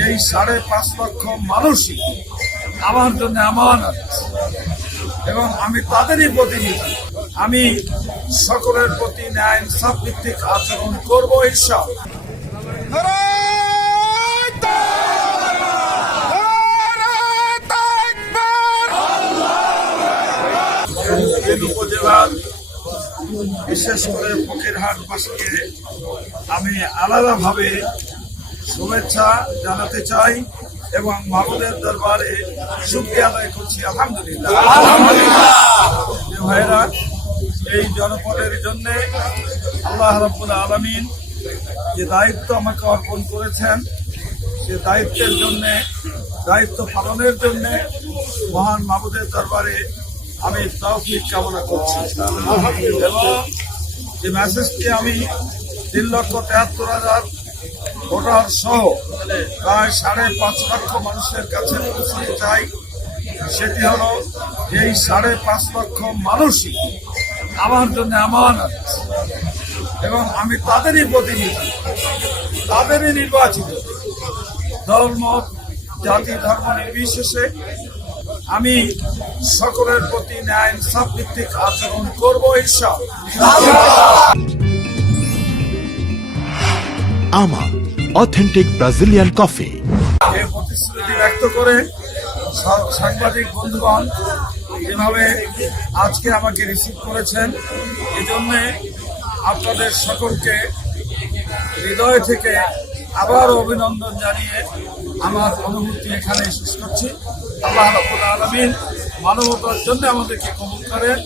এই 5.5 লক্ষ মানুষই আমার জন্য আমানত এবং আমি তাদেরই প্রতিনিধি। আমি সকলের প্রতি ন্যায় ইনসাফ ভিত্তিক আচরণ করবো ইনশাআল্লাহ। উপজেলার বিশেষ করে ফকিরহাটবাসীকে আমি আলাদাভাবে শুভেচ্ছা জানাতে চাই এবং মাহবুদের দরবারে শুকরিয়া আদায় করছি। আলহামদুলিল্লাহ ভাইরা, এই জনপদের জন্য আল্লাহ রাব্বুল আলামিন যে দায়িত্ব আমাকে অর্পণ করেছেন, সে দায়িত্বের জন্য, দায়িত্ব পালনের জন্য মহান মাহবুদের দরবারে আমি তৌফিক কামনা করছি এবং যে মেসেজটি আমি 3,73,000 ভোটার সহ প্রায় 5.5 লক্ষ মানুষের কাছে পৌঁছতে চাই, সেটি হলো এই 5.5 লক্ষ মানুষই আমার জন্য আমানত এবং আমি তাদেরই প্রতিনিধি, তাদেরই নির্বাচিত। দল মত জাতি ধর্ম নির্বিশেষে আমি সকলের প্রতি ন্যায় ইনসাফ ভিত্তিক আচরণ করবো ইনশাআল্লাহ। আমা অথেন্টিক ব্রাজিলিয়ান কফি। এই প্রতিশ্রুতি ব্যক্ত করে সাংবাদিক বন্ধুগণ যেভাবে আজকে আমাকে রিসিভ করেছেন, এজন্য আপনাদের সকলকে হৃদয় থেকে আবার অভিনন্দন জানিয়ে আমার অনুভূতি এখানে শেষ করছি। আল্লাহ রাব্বুল আলামিন মানবতার জন্য আমাদেরকে কবুল করেন।